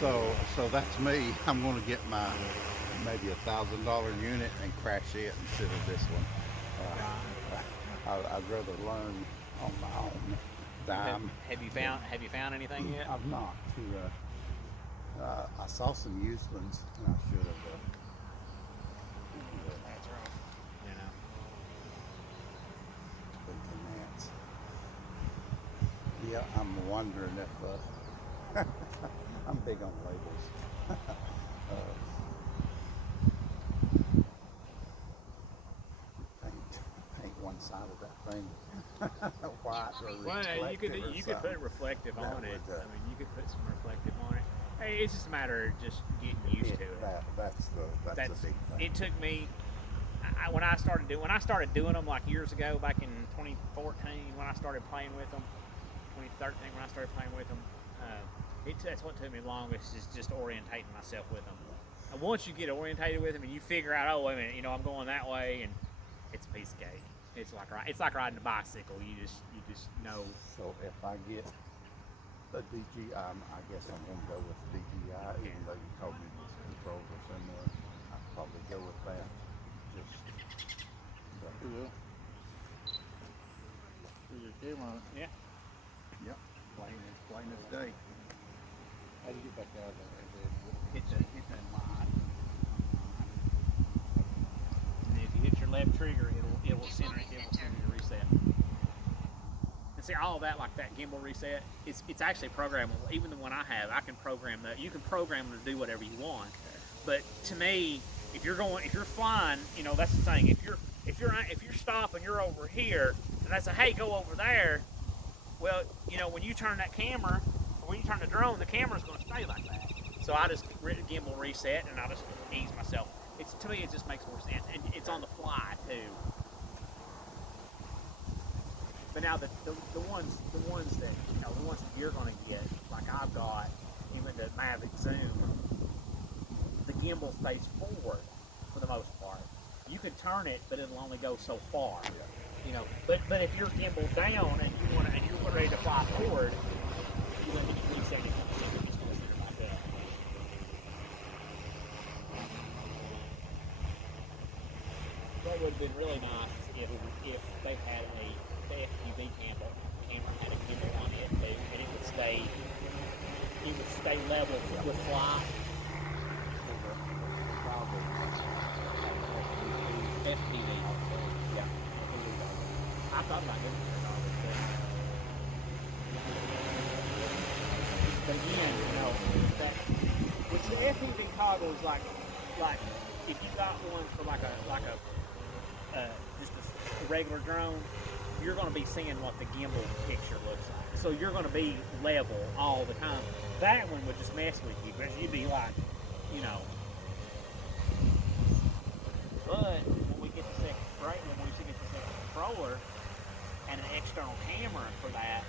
So that's me. I'm going to get my maybe $1,000 unit and crash it instead of this one. Right. I'd rather learn on my own Have, dime have you than found Have you found anything yet? I've not. I saw some used ones and I should have. That's rough. You know. Thinking that. Yeah, I'm wondering if I'm big on labels. paint, paint one side of that thing white or Well, reflective or you could something. put reflective That on it. would I mean, you could put some reflective on it. Hey, it's just a matter of just getting used to it. That's the big thing. It took me. When I started doing them like years ago, back in 2014, when I started playing with them, 2013 when I started playing with them, that's what took me longest is just orientating myself with them. And once you get orientated with them and you figure out, oh wait a minute, I'm going that way, and it's a piece of cake. It's like riding a bicycle. You just know. So if I get a DGI, I guess I'm going to go with DGI, even though you told me these controls are similar. I'll probably go with that. Just, You will. Put your camera on it. Yeah. yep, plain as day. How do you get back out of that? Hit the line. And if you hit your left trigger, it will center your reset. And see all of that, like that gimbal reset, it's actually programmable. Even the one I have, I can program that. You can program them to do whatever you want. But to me, if you're flying, that's the thing. If you're stopping, you're over here, and I say, hey, go over there. Well, when you turn that camera, or when you turn the drone, the camera's going to stay like that. So I just gimbal reset, and I just ease myself. To me, it just makes more sense, and it's on the fly too. But now the ones that you're going to get, like I've got, even the Mavic Zoom, the gimbal stays forward for the most part. You can turn it, but it'll only go so far. But if you're gimbal down and you're ready to fly forward, you're going to hit your reset. It's going to center back up. That would have been really nice if they had the FPV camera had a gimbal on it too, and it would stay level with flight. FPV. Yeah. I thought about doing it. But again, that which the FPV toggle is like if you got one for like a just a regular drone, you're going to be seeing what the gimbal picture looks like. So you're going to be level all the time. That one would just mess with you because you'd be like, But when we get the second controller and an external camera for that,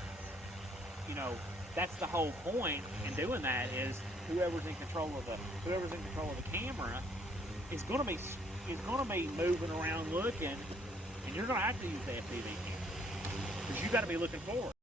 that's the whole point in doing that is whoever's in control of the camera is going to be moving around looking, and you're going to have to use the FPV camera because you got to be looking forward.